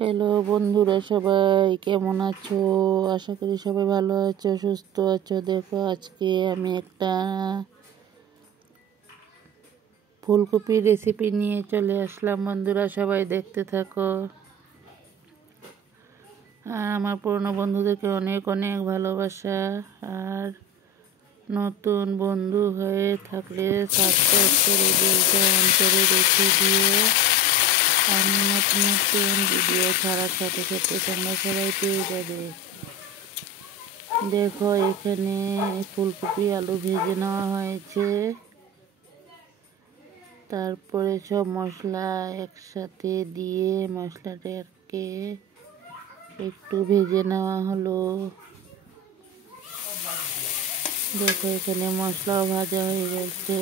Hello বন্ধুরা, সবাই কেমন আছো? আশা করি সবাই ভালো আছো, সুস্থ আছো। দেখো, আজকে আমি একটা ফুলকপির রেসিপি নিয়ে চলে আসলাম। বন্ধুরা সবাই দেখতে থাকো। আর আমার পুরনো বন্ধুদেরকে অনেক অনেক ভালোবাসা। আর নতুন বন্ধু হয়ে থাকলে সাবস্ক্রাইব করে বেলটা অন করে রেখে দিয়ে আমি নতুন নতুন ভিডিও ছাড়ার সাথে সাথে তোমরা সবাই পেয়ে যাবে। দেখো, এখানে ফুলকপি আলু ভেজে নেওয়া হয়েছে। তারপরে সব মশলা একসাথে দিয়ে মশলাটাকে একটু ভেজে নেওয়া হলো। দেখো, এখানে মশলাও ভাজা হয়ে গেছে,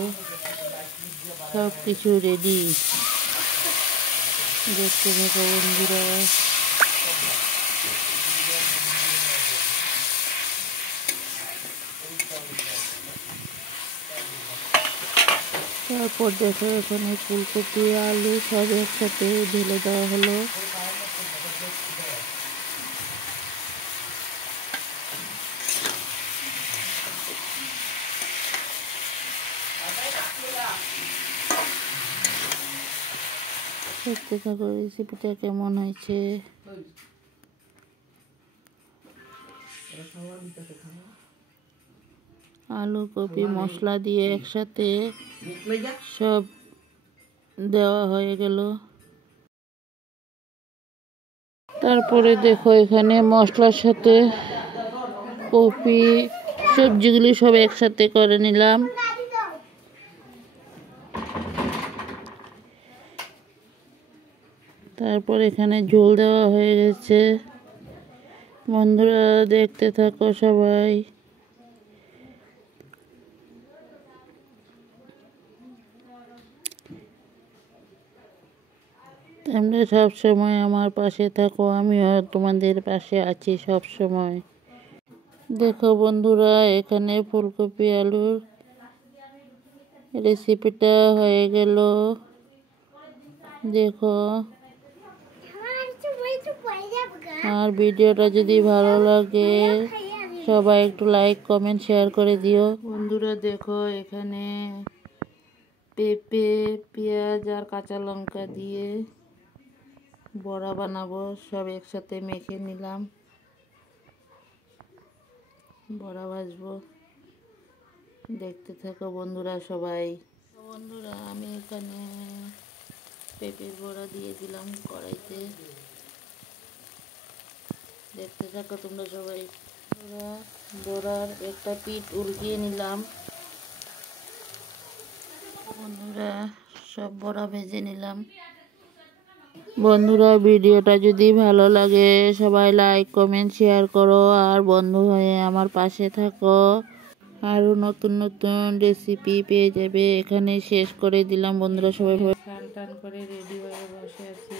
সব কিছু রেডি। দেখতে থাকো বন্ধুরা। তারপর দেখো, এখানে ফুলকপি আলু সব একসাথে ঢেলে দেওয়া হলো। দেখতে থাকো রেসিপিটা কেমন হয়েছে। আলু কপি মশলা দিয়ে একসাথে সব দেওয়া হয়ে গেল। তারপরে দেখো, এখানে মশলার সাথে কপি সবজিগুলি সব একসাথে করে নিলাম। তারপর এখানে ঝোল দেওয়া হয়ে গেছে। বন্ধুরা দেখতে থাকো সবাই। তোমরা সব সময় আমার পাশে থাকো, আমিও তোমাদের পাশে আছি সব সময়। দেখো বন্ধুরা, এখানে ফুলকপি আলুর রেসিপিটা হয়ে গেল। দেখো, আর ভিডিওটা যদি ভালো লাগে সবাই একটু লাইক কমেন্ট শেয়ার করে দিও। বন্ধুরা দেখো, এখানে পেঁপে পেঁয়াজ আর কাঁচা লঙ্কা দিয়ে বড়া বানাবো। সব একসাথে মেখে নিলাম, বড়া ভাজবো। দেখতে থাকো বন্ধুরা সবাই। বন্ধুরা, আমি এখানে পেঁপের বড়া দিয়ে দিলাম কড়াইতে। দেখতে থাকো তোমরা সবাই। বড়ার একটা পিঠ উল্টিয়ে নিলাম। বন্ধুরা সব বড়া ভেজে নিলাম। বন্ধুরা, ভিডিওটা যদি ভালো লাগে সবাই লাইক কমেন্ট শেয়ার করো, আর বন্ধু হয়ে আমার পাশে থাকো। আরও নতুন নতুন রেসিপি পেয়ে যাবে। এখানে শেষ করে দিলাম বন্ধুরা, সবাই স্নান টান করে রেডি হয়ে বসে আছি।